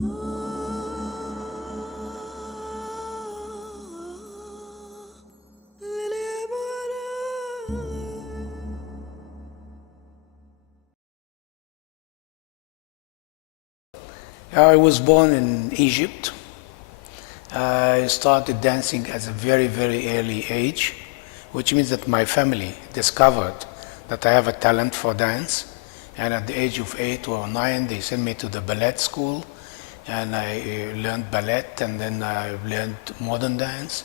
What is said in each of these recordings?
I was born in Egypt. I started dancing at a very, very early age, which means that my family discovered that I have a talent for dance. And at the age of 8 or 9, they sent me to the ballet school, and I learned ballet, and then I learned modern dance.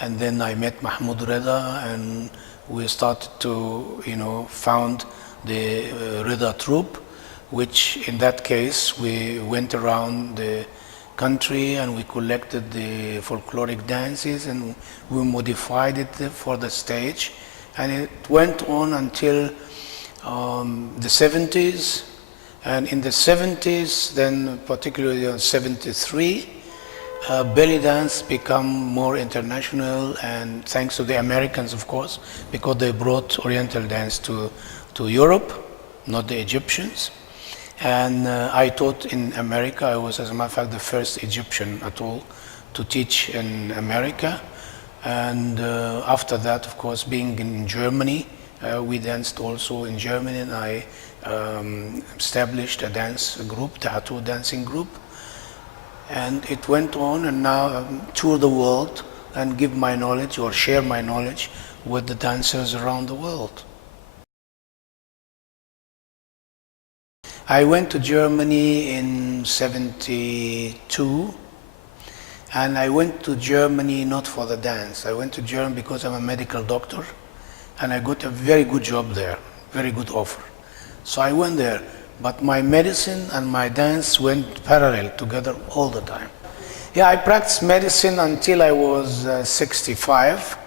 And then I met Mahmoud Reda, and we started to, found the Reda troupe, which in that case we went around the country and we collected the folkloric dances and we modified it for the stage, and it went on until the 70s. And in the 70s, then particularly in 73, belly dance became more international, and thanks to the Americans, of course, because they brought Oriental dance to Europe, not the Egyptians. And I taught in America. I was, as a matter of fact, the first Egyptian at all to teach in America. And after that, of course, being in Germany, we danced also in Germany, and I established a dance group, the Hatou dancing group. And it went on, and now I tour the world and give my knowledge or share my knowledge with the dancers around the world. I went to Germany in 72, and I went to Germany not for the dance. I went to Germany because I'm a medical doctor, and I got a very good job there, very good offer. So I went there, but my medicine and my dance went parallel together all the time. Yeah, I practiced medicine until I was 65,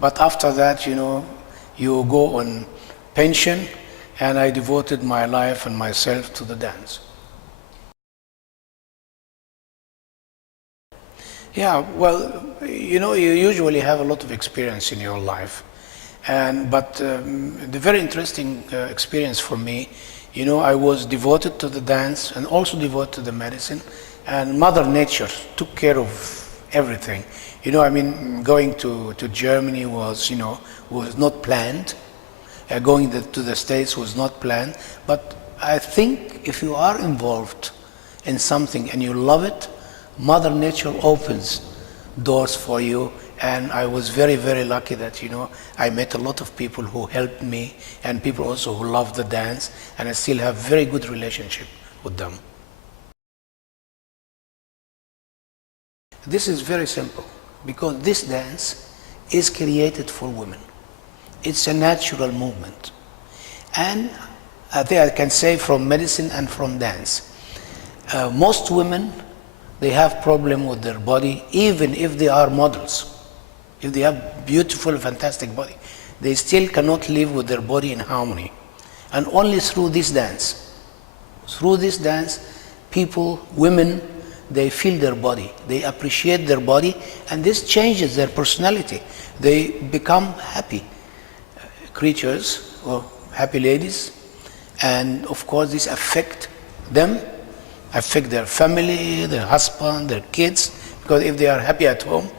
but after that, you go on pension, and I devoted my life and myself to the dance. Yeah, well, you usually have a lot of experience in your life. But the very interesting experience for me, I was devoted to the dance and also devoted to the medicine, and Mother Nature took care of everything. Going to Germany was not planned. Going to the States was not planned, but I think if you are involved in something and you love it, Mother Nature opens doors for you. And I was very, very lucky that, I met a lot of people who helped me, and people also who love the dance, and I still have very good relationship with them. This is very simple, because this dance is created for women. It's a natural movement. And I think I can say from medicine and from dance, most women, they have problem with their body, even if they are models. If they have beautiful, fantastic body, they still cannot live with their body in harmony. And only through this dance, people, women, they feel their body, they appreciate their body, and this changes their personality. They become happy creatures or happy ladies, and of course this affect them, affect their family, their husband, their kids, because if they are happy at home,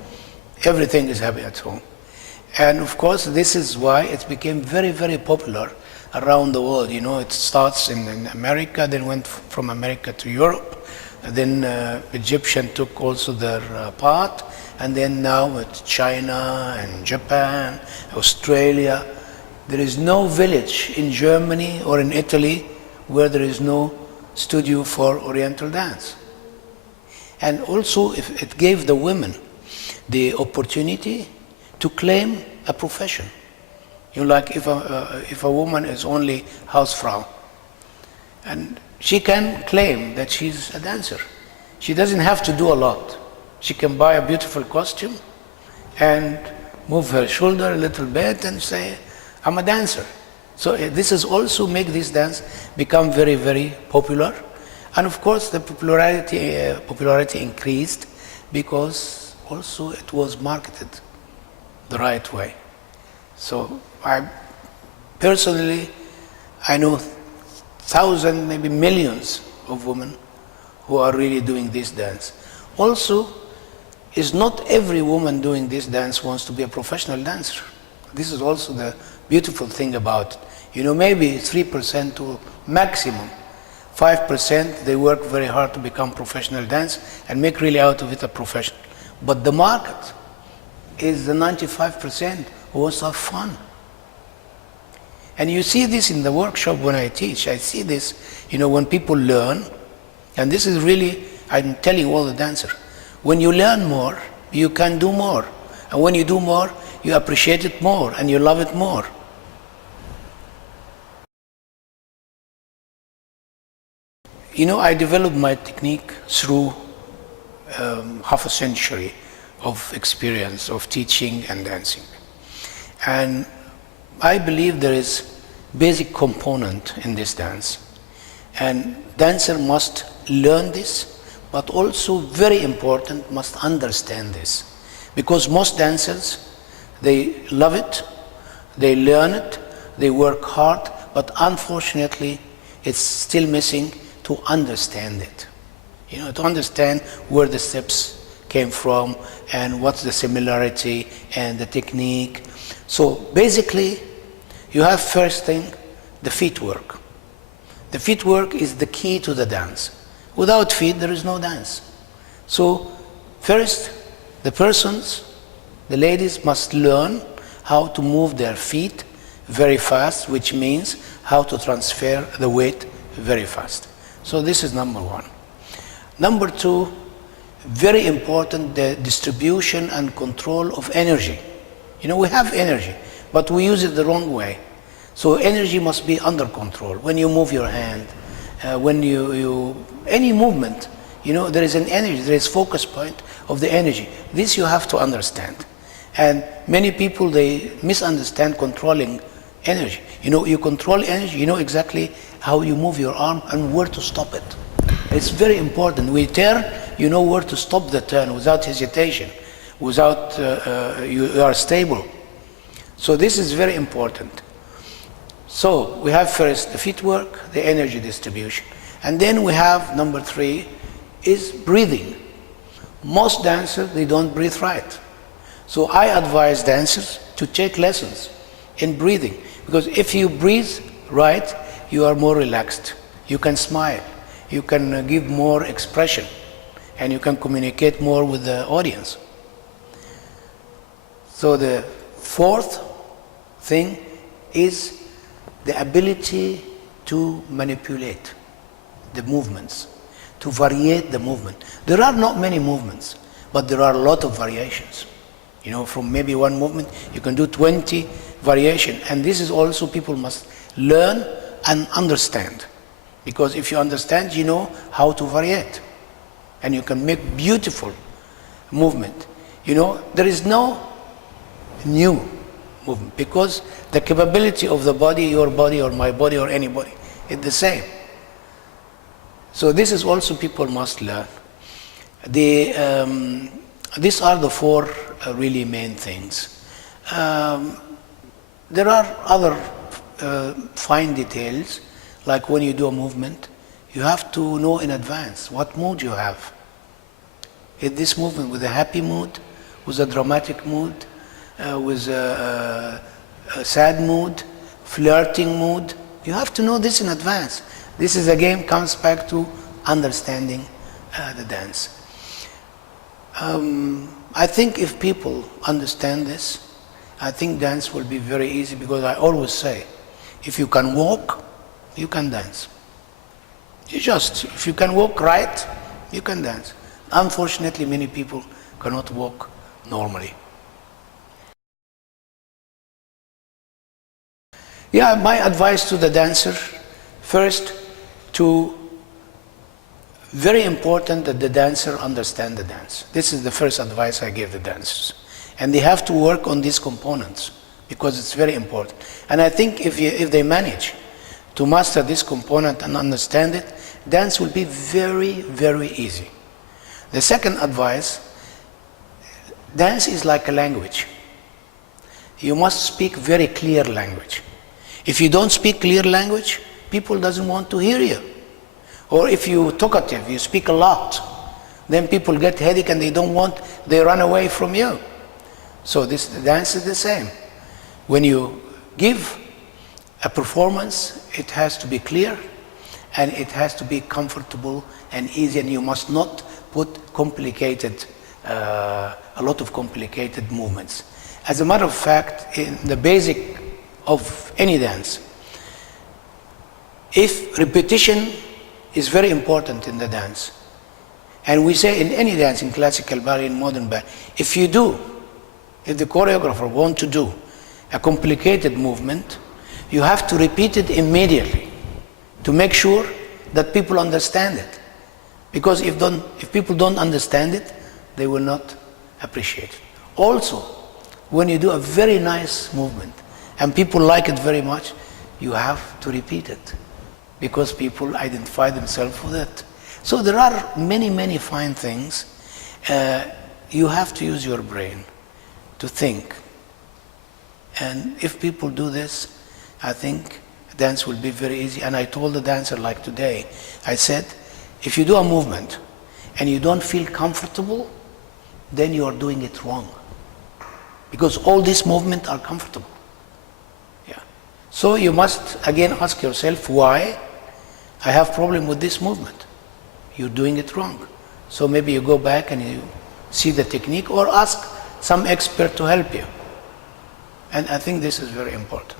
everything is happy at home. And of course this is why it became very, very popular around the world. It starts in America, then went from America to Europe, then Egyptian took also their part, and then now with China and Japan, Australia. There is no village in Germany or in Italy where there is no studio for Oriental dance. And also it gave the women the opportunity to claim a profession. Like if a woman is only Hausfrau, and she can claim that she's a dancer. She doesn't have to do a lot. She can buy a beautiful costume and move her shoulder a little bit and say, I'm a dancer. So this is also make this dance become very, very popular. And of course the popularity increased because also it was marketed the right way. So I personally, I know thousands, maybe millions of women who are really doing this dance. Also, is not every woman doing this dance wants to be a professional dancer. This is also the beautiful thing about it. You know, maybe 3% to maximum 5%, they work very hard to become professional dance and make really out of it a profession. But the market is the 95% who wants to have fun. And you see this in the workshop when I teach. I see this, you know, when people learn, and this is really, I'm telling all the dancers, when you learn more, you can do more. And when you do more, you appreciate it more and you love it more. You know, I developed my technique through half a century of experience of teaching and dancing. And I believe there is basic component in this dance. And dancer must learn this, but also very important, must understand this. Because most dancers, they love it, they learn it, they work hard, but unfortunately, it's still missing to understand it. You know, to understand where the steps came from and what's the similarity and the technique. So basically, you have first thing, the feet work. The feet work is the key to the dance. Without feet, there is no dance. So first, the persons, the ladies must learn how to move their feet very fast, which means how to transfer the weight very fast. So this is number one. Number two, very important, the distribution and control of energy. You know, we have energy, but we use it the wrong way. So energy must be under control. When you move your hand, when any movement, you know, there is an energy, there is focus point of the energy. This you have to understand. And many people, they misunderstand controlling energy. You know, you control energy, you know exactly how you move your arm and where to stop it. It's very important. We turn, you know where to stop the turn without hesitation, without, you are stable. So this is very important. So we have first the feet work, the energy distribution. And then we have number three is breathing. Most dancers, they don't breathe right. So I advise dancers to take lessons in breathing. Because if you breathe right, you are more relaxed. You can smile. You can give more expression. And you can communicate more with the audience. So the fourth thing is the ability to manipulate the movements, to variate the movement. There are not many movements, but there are a lot of variations. You know, from maybe one movement, you can do 20 variations. And this is also people must learn and understand. Because if you understand, you know how to variate. And you can make beautiful movement. You know, there is no new movement because the capability of the body, your body or my body or anybody, is the same. So this is also people must learn. These are the four really main things. There are other fine details, like when you do a movement, you have to know in advance what mood you have. Is this movement with a happy mood, with a dramatic mood, with a sad mood, flirting mood? You have to know this in advance. This is again comes back to understanding the dance. I think if people understand this, I think dance will be very easy because I always say, if you can walk, you can dance. If you can walk right, you can dance. Unfortunately, many people cannot walk normally. Yeah, my advice to the dancer, first, very important that the dancer understand the dance. This is the first advice I give the dancers. And they have to work on these components because it's very important. And I think if they manage to master this component and understand it, dance will be very, very easy. The second advice, dance is like a language. You must speak very clear language. If you don't speak clear language, people doesn't want to hear you. Or if you talkative, you speak a lot, then people get headache and they run away from you. So the dance is the same. When you give a performance, it has to be clear and it has to be comfortable and easy, and you must not put a lot of complicated movements. As a matter of fact, in the basic of any dance, if repetition is very important in the dance, and we say in any dance, in classical ballet, in modern ballet, if the choreographer wants to do a complicated movement, you have to repeat it immediately to make sure that people understand it. Because if people don't understand it, they will not appreciate it. Also, when you do a very nice movement and people like it very much, you have to repeat it because people identify themselves with it. So there are many, many fine things. You have to use your brain to think. And if people do this, I think dance will be very easy. And I told the dancer, like today, I said, if you do a movement and you don't feel comfortable, then you are doing it wrong. Because all these movements are comfortable. Yeah. So you must again ask yourself, why I have problem with this movement? You're doing it wrong. So maybe you go back and you see the technique or ask some expert to help you. And I think this is very important.